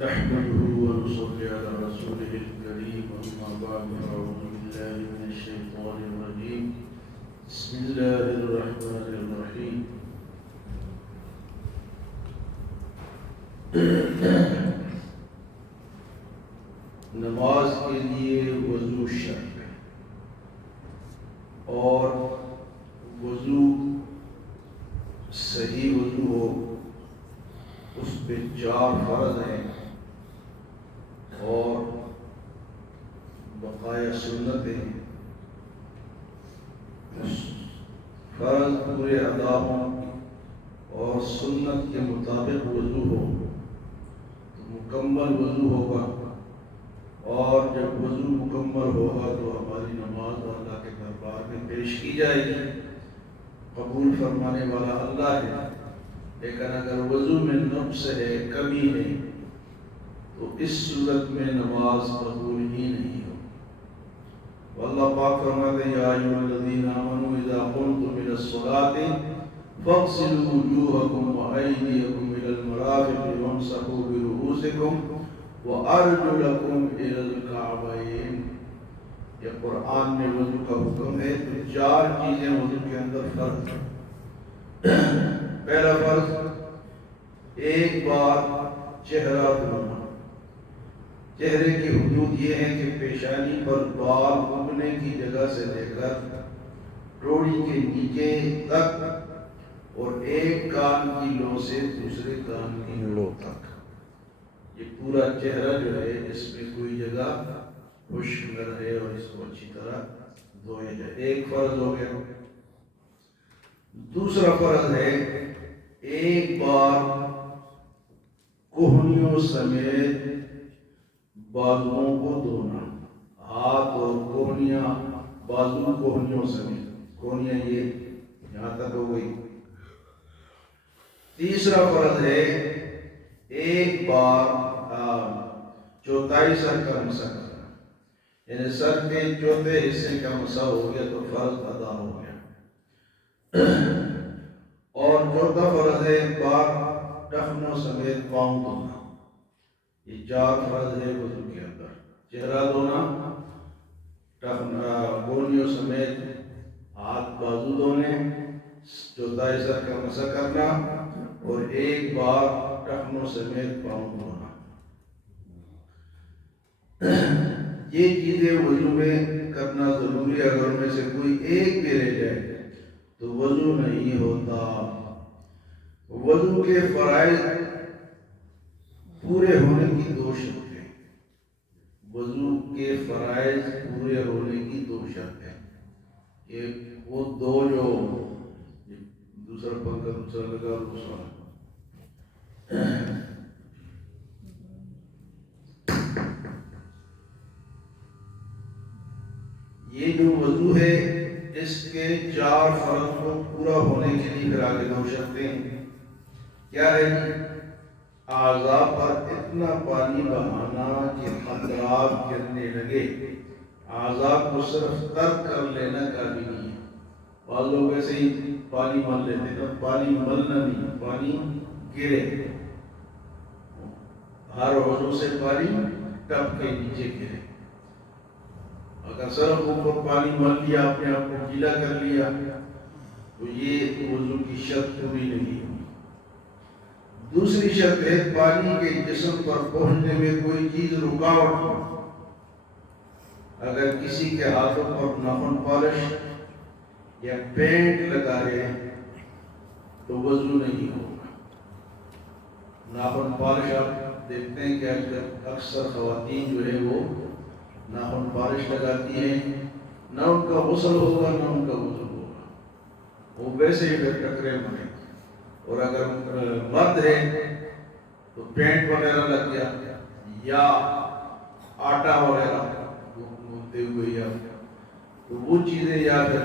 نحمده ونصلي على رسوله الكريم أما بعد فأعوذ بالله من الشيطان الرجيم بسم الله الرحمن الرحيم نماز کے لیے وضو شرط ہے اور وضو صحیح وضو ہو اس پہ 4 فرض ہیں اور بقایا سنتیں. فرض پورے ادا ہوں اور سنت کے مطابق وضو ہو تو مکمل وضو ہوگا، اور جب وضو مکمل ہوگا تو ہماری نماز اللہ کے دربار میں پیش کی جائے گی. قبول فرمانے والا اللہ ہے، لیکن اگر وضو میں نقص ہے، کمی ہے، تو اس صورت میں نماز قبول ہی نہیں ہو. واللہ پاک فرماتے ہیں یا ایھا الذین آمنوا اذا قمتم الى الصلاۃ فاغسلوا وجوہکم وایدیکم الى المرافق وامسحوا برؤوسکم وارجلکم الى الکعبین. یہ قرآن میں وضو کا حکم ہے تو 4 چیزیں وضو کے اندر فرض ہیں. پہلا فرض ایک بار چہرہ دھونا. چہرے کی حدود یہ ہے کہ پیشانی پر بال اگنے کی جگہ سے لے کر ٹوڑی کے نیچے تک، اور ایک کان کی لو سے دوسرے کان کی لو تک. یہ پورا چہرہ جو ہے اس میں کوئی جگہ خشک نہ رہے اور اس کو اچھی طرح دھویا جائے. ایک فرض ہو گیا. دوسرا فرض ہے ایک بار کوہنیوں سمیت بازوؤں کو دھونا. ہاتھ اور کوہنیاں، بازو کوہنیوں سمیت، کوہنیاں یہ یہاں تک ہو گئی. تیسرا فرض ہے ایک بار چوتھائی سر کا مسح کرنا، یعنی سر کے چوتھے حصے کا مسح ہو گیا تو فرض ادا ہو گیا. اور چوتھا فرض ہے ایک بار ٹخنوں سمیت پاؤں دھونا. یہ 4 فرض ہے وضو کے اندر: چہرہ دھونا، گونیوں سمیت ہاتھ بازو دھونے، چوتھائی سر کا مسح کرنا، اور ایک بار ٹخنوں سمیت پاؤں دھونا. یہ چیزیں وضو میں کرنا ضروری ہے. اگر ان میں سے کوئی ایک بھی رہ جائے تو وضو نہیں ہوتا. وضو کے فرائض پورے ہونے کی 2 شرطیں. وضو کے فرائض پورے ہونے کی 2 شرطیں. یہ وہ 2 جو دوسرا پنکھا دوسرا لگا دوسرا یہ جو وضو ہے اس کے 4 فرض کو پورا ہونے کے لیے پھر آگے 2 شرطیں کیا ہے؟ اعضاء پر اتنا پانی بہانا کہ قطرات گرنے لگے. اعضاء کو صرف ترک کر لینا کافی نہیں ہے. بعض لوگ ایسے ہی پانی مل لیتے ہیں. پانی ملنا نہیں، پانی گرے. ہر عضو سے پانی ٹپ کے نیچے گرے. اگر صرف اوپر پانی مل لیا، اپنے آپ کو گیلا کر لیا، تو یہ وضو کی شرط پوری نہیں ہے. دوسری شرط ہے پانی کے جسم پر پہنچنے میں کوئی چیز رکاوٹ ہو. اگر کسی کے ہاتھوں پر ناخن پالش یا پینٹ لگا ہے تو وضو نہیں ہوگا. ناخن پالش آپ دیکھتے ہیں کہ آج کل اکثر خواتین جو ہے وہ ناخن پالش لگاتی ہیں. نہ ان کا غسل ہوگا نہ ان کا وضو ہوگا، وہ ویسے ہی ٹکرے مریں. اور اگر مرد ہے تو پینٹ وغیرہ لگ گیا یا آٹا وغیرہ گھومتے ہوئے، یا تو وہ چیزیں، یا پھر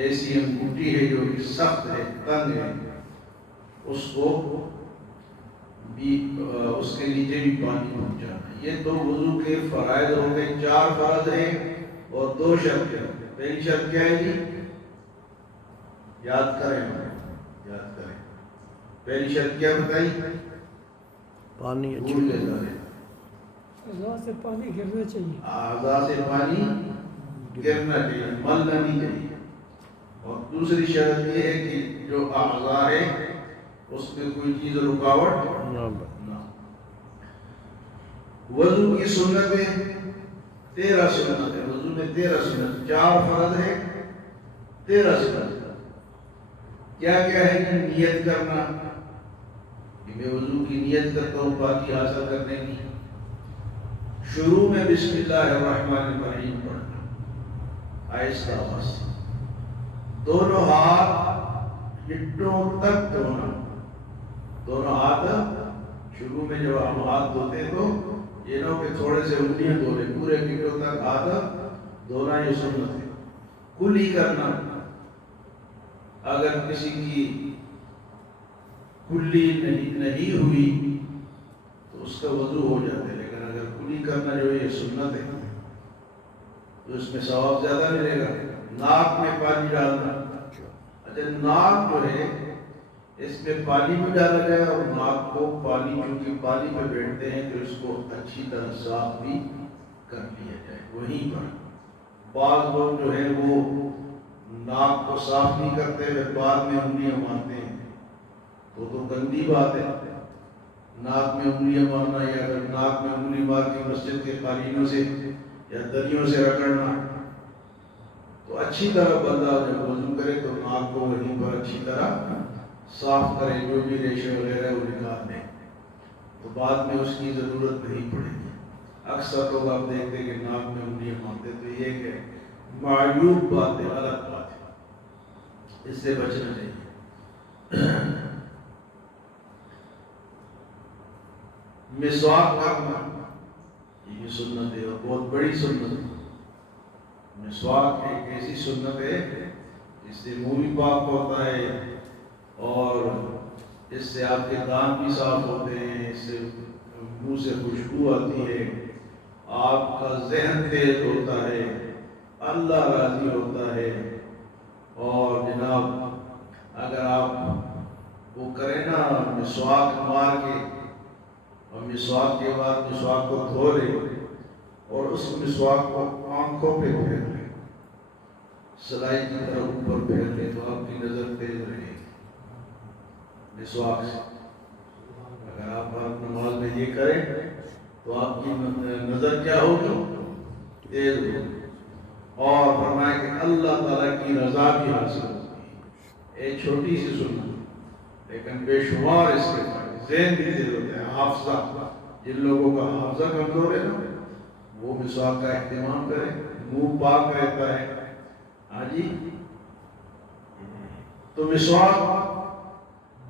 ایسی انگوٹھی ہے جو کہ سخت ہے، تنگ ہے، اس کو بھی اس کے نیچے بھی پانی پہنچانا. یہ 2 وضو کے فرائض ہو گئے. 4 فرض ہیں اور 2 شرطیں. پہلی شرط کیا ہے جی؟ یاد کریں. پہلی شرط کیا بتائی؟ پانی بھول کے جانے اعضاء سے پانی گرنا چاہیے، اعضاء سے پانی گرنا چاہیے، ملنا نہیں چاہیے۔ اور دوسری شرط یہ ہے کہ جو اعضاء ہے اس میں کوئی چیز رکاوٹ نہ۔ وضو کی سنتیں 13 سنت ہے، وضو میں 13 سنت، 4 فرض ہے، 13 سنت۔ کیا کیا ہے کہ نیت کرنا کہ میں وضو کی نیت کرتا ہوں پاکی حاصل کرنے کی، شروع میں بسم اللہ الرحمن الرحیم پڑھنا آہستہ آہستہ، دونوں ہاتھ ہٹوں تک دھونا، دونوں ہاتھ شروع میں جب ہم ہاتھ دھوتے ہیں تو یہ نہ ہو کہ تھوڑے سے انگلیاں دھو لیں، پورے ہٹوں تک ہاتھ دھونا یہ سنت ہے۔ کلی کرنا، اگر کسی کی کلی نہیں ہوئی تو اس کا وضو ہو جاتا ہے، لیکن اگر کلی کرنا جو یہ سنت ہے تو اس میں ثواب زیادہ ملے گا۔ ناک میں پانی ڈالنا، اچھا ناک جو ہے اس میں پانی بھی ڈالا جائے اور ناک کو پانی، چونکہ پانی پہ بیٹھتے ہیں تو اس کو اچھی طرح صاف بھی کر لیا جائے وہیں پر۔ بعض لوگ جو ہے وہ ناک کو صاف نہیں کرتے ہوئے بعد میں انگلیاں مارتے ہیں، تو گندی بات ہے۔ ناک میں انگلیاں مارنا یا اگر ناک میں انگلی مار کے مسجد کے قالینوں سے یا دریوں سے رگڑنا، تو اچھی طرح بندہ جب وضو کرے تو ناک کو وہیں پر اچھی طرح صاف کرے، جو بھی ریشے وغیرہ ہے وہ نکال دیں، تو بعد میں اس کی ضرورت نہیں پڑے گی۔ اکثر لوگ آپ دیکھتے ہیں کہ ناک میں انگلیاں مارتے، تو یہ کہ معیوب بات ہے، غلط بات ہے، اس سے بچنا چاہیے۔ مسواک کرنا یہ سنت ہے اور بہت بڑی سنت ہے۔ مسواک ایک ایسی سنت ہے جس سے منہ بھی پاک ہوتا ہے اور اس سے آپ کے دانت بھی صاف ہوتے ہیں، اس سے منہ سے خوشبو آتی ہے، آپ کا ذہن تیز ہوتا ہے، اللہ راضی ہوتا ہے۔ اور جناب اگر آپ وہ کریں نا مسواک مار کے اور مسواک کے بعد مسواک کو دھو لیں اور اس مسواک کو آنکھوں پہ پھیر لیں، سلائی کی طرح اوپر پھیر لیں، تو آپ کی نظر تیز رہے گی مسواک سے۔ اگر آپ نماز میں یہ کریں تو آپ کی نظر کیا ہوگی؟ تیز ہوگی، اور فرمایا کہ اللہ تعالیٰ کی رضا بھی حاصل ہوتی ہے۔ ایک چھوٹی سی سنت لیکن بے شمار اس کے فائدے، ذہن بھی تیز ہوتا ہے، حافظہ، جن لوگوں کا حافظہ کمزور ہے نا وہ مسواک کا اہتمام کریں، منہ پاک رہتا ہے۔ ہاں جی، تو مسواک،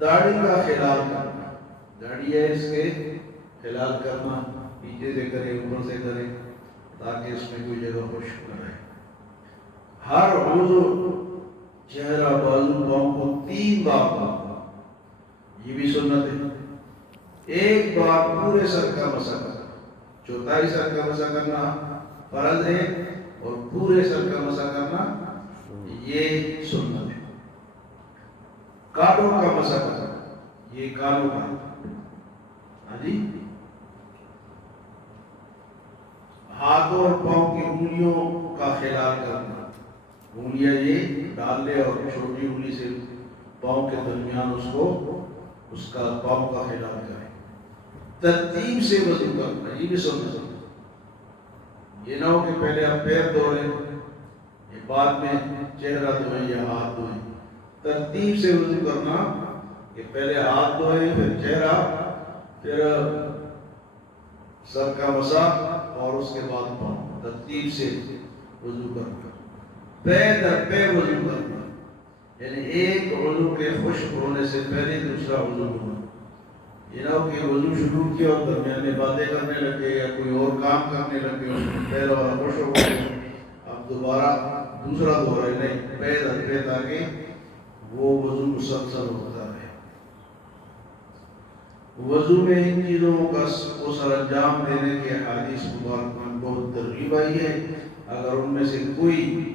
داڑھی کا خلال کرنا، داڑھی ہے اس کے خلال کرنا، پیچھے سے کرے اوپر سے کرے تاکہ اس میں کوئی جگہ خشک نہ رہے۔ ہر عضو، چہرہ، بازو، پاؤں کو 3 بار دھونا، یہ بھی سنت ہے۔ ایک بار پورے سر کا مسح کرنا، چوتھائی سر کا مسح کرنا فرض ہے اور پورے سر کا مسح کرنا یہ سنت ہے۔ کانوں کا مسح کرنا، یہ کانوں کا، ہاں جی، ہاتھوں اور پاؤں کی انگلیوں کا خلال کرنا، انگلیاں یہ ڈال لے اور چھوٹی انگلی سے پاؤں کے درمیان اس کا پاؤں کا خلال کریں۔ ترتیب سے وضو کرنا، یہ بھی سنت ہے۔ یہ نہ ہو کہ پہلے آپ پیر دھو لیں یہ بعد میں چہرہ دھوئیں یا ہاتھ دھوئیں۔ ترتیب سے وضو کرنا کہ پہلے ہاتھ دھوئیں، پھر چہرہ، پھر سر کا مسح اور اس کے بعد پاؤں، ترتیب سے وضو کرنا، پے در پے وضو کرنا، یعنی ایک عضو کے خشک ہونے سے پہلے دوسرا عضو ہونا۔ یہ نہ ہو کہ وضو شروع کیا اور درمیان میں باتیں کرنے لگے یا کوئی اور کام کرنے لگے، پہلا والا خشک ہو گیا، اب دوبارہ دوسرا دہرا، نہیں، پے در پے، تاکہ وہ وضو مسلسل ہوتا رہے۔ وضو میں ان چیزوں کا سر انجام دینے کے حدیث مبارک میں بہت ترغیب آئی ہے۔ اگر ان میں سے کوئی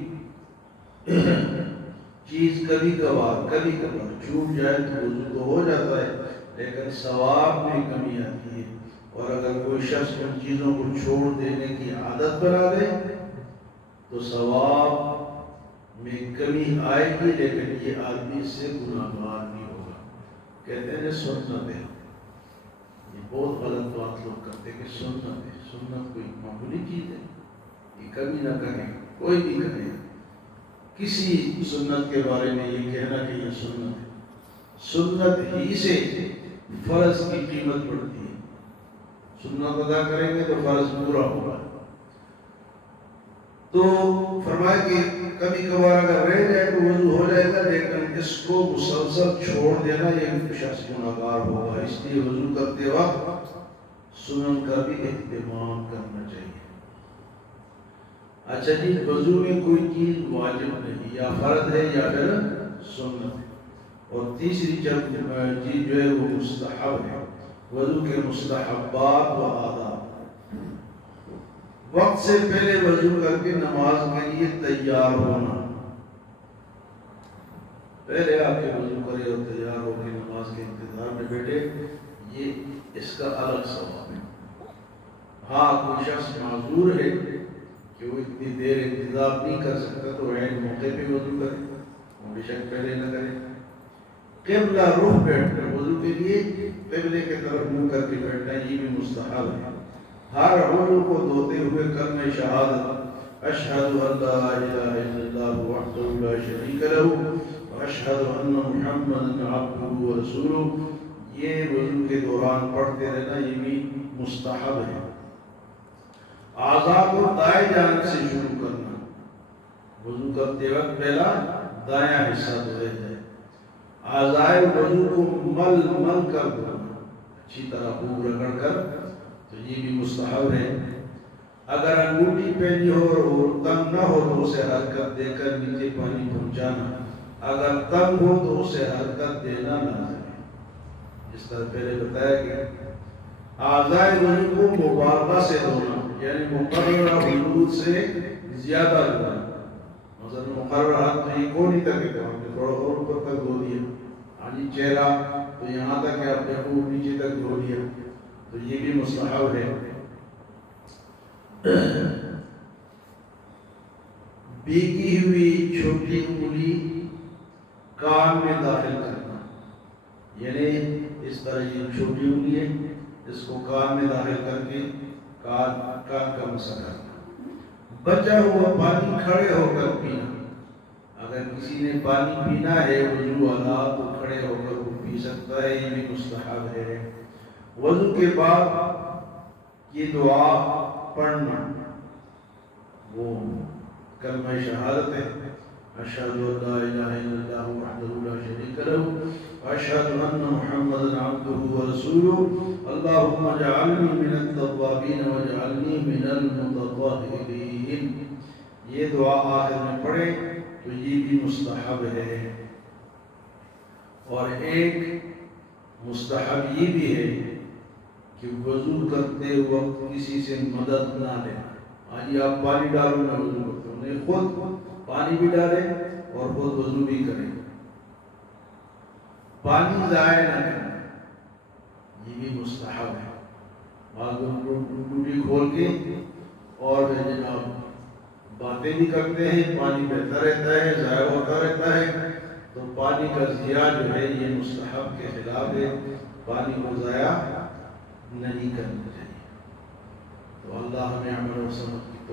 چیز کبھی کبھار چھوٹ جائے تو وضو تو ہو جاتا ہے، لیکن ثواب میں کمی آتی ہے۔ اور اگر کوئی شخص ان چیزوں کو چھوڑ دینے کی عادت بنا دے تو ثواب میں کمی آئے گی، لیکن یہ آدمی سے گناہگار نہیں ہوگا۔ کہتے ہیں سنت ہے، یہ بہت غلط بات لوگ کرتے ہیں کہ سنت ہے۔ سنت کوئی معمولی چیز ہے، یہ کبھی نہ کریں، کوئی بھی کرے کسی سنت کے بارے میں یہ کہنا کہ یہ سنت ہے۔ سنت ہی سے فرض کی قیمت بڑھتی ہے۔ سنت ادا کریں گے تو فرض پورا ہوگا۔ تو فرمایا کہ کبھی کبھار اگر رہ جائے تو وضو ہو جائے گا، لیکن اس کو مسلسل چھوڑ دینا یہ شخص گناہگار ہوگا۔ اس لیے وضو کرتے وقت سنن کا بھی اہتمام کرنا چاہیے۔ اچھا جی، وضو میں کوئی چیز واجب نہیں، یا فرض ہے یا پھر سنت ہے۔ اور تیسری چیز جو ہے وہ مستحب ہے۔ وضو کے مستحبات و آداب: وقت سے پہلے وضو کر کے نماز کے لیے تیار ہونا۔ پہلے آپ کے وضو کرے اور تیار ہو کے نماز کے انتظار میں بیٹھے، یہ اس کا الگ ثواب ہے۔ ہاں کوئی شخص معذور ہے کہ وہ اتنی دیر انتظار نہیں کر سکتا تو عین موقع پہ وضو کرے، بے شک پہلے نہ کرے۔ قبلہ رخ بیٹھنا، وضو کے لیے قبلے کی طرف منہ کر کے بیٹھنا، یہ بھی مستحب ہے۔ ہر عضو کو دھوتے ہوئے کلمہ شہادت اشہد ان لا الہ الا اللہ وحدہ لا شریک لہ واشہد ان محمدا عبدہ ورسولہ، یہ وضو کے دوران پڑھتے رہنا، یہ بھی مستحب ہے۔ اعضاء کو دائیں جانب سے شروع کرنا، وضو کرتے وقت پہلا دایاں حصہ دھویا جائے۔ اعضائے وضو کو مل کر دھونا، اچھی طرح خوب رگڑ کر، تو یہ بھی مستحب ہے۔ اگر انگوٹھی پہنی ہو اور تنگ نہ ہو تو اسے حرکت دے کر نیچے پانی پہنچانا، اگر تنگ ہو تو اسے حرکت دینا لازم ہے۔ جس طرح پہلے بتایا کہ اعضائے وضو کو مبالغہ سے دھونا، یعنی مقررہ حدود سے زیادہ دھونا۔ مثلا مقررہ حد تو یہ کو نہیں تک کہ ہم نے تھوڑا اور اوپر تک دھو دیا، یعنی چہرہ تو یہاں تک کہ آپ نے خوب نیچے تک دھو دیا، تو یہ بھی مستحب ہے۔ بھیگی ہوئی چھوٹی انگلی کان میں داخل کرنا، یعنی اس طرح یہ چھوٹی انگلی ہے، اس کو کان میں داخل کر کے کان کا مسح کرنا۔ بچا ہوا پانی کھڑے ہو کر پینا، اگر کسی نے پانی پینا ہے وضو والا تو کھڑے ہو کر وہ پی سکتا ہے، یہ بھی مستحب ہے۔ وضو کے بعد یہ دعا پڑھنا، وہ کلمہ شہادت ہے، اشہد ان لا الہ الا اللہ وحدہ لا شریک لہ واشہد ان محمدا عبدہ ورسولہ اللہم اجعلنی من التوابین واجعلنی من المتطہرین۔ یہ دعا آخر میں پڑھے تو یہ بھی مستحب ہے۔ اور ایک مستحب یہ بھی ہے کہ وضو کرتے وقت کسی سے مدد نہ لینا۔ آج آپ پانی ڈالو نہ وضو کرتے، انہیں خود پانی بھی ڈالے اور خود وضو بھی کرے، پانی ضائع نہ کرنا، یہ بھی مستحب ہے۔ بعض لوگ ٹوٹی کھول کے اور جناب باتیں بھی کرتے ہیں، پانی بہتا رہتا ہے، ضائع ہوتا رہتا ہے، تو پانی کا ضیاع جو ہے یہ مستحب کے خلاف ہے، پانی کو ضائع نہیں کرنا چاہیے۔ تو اللہ ہمیں عمل و سمجھ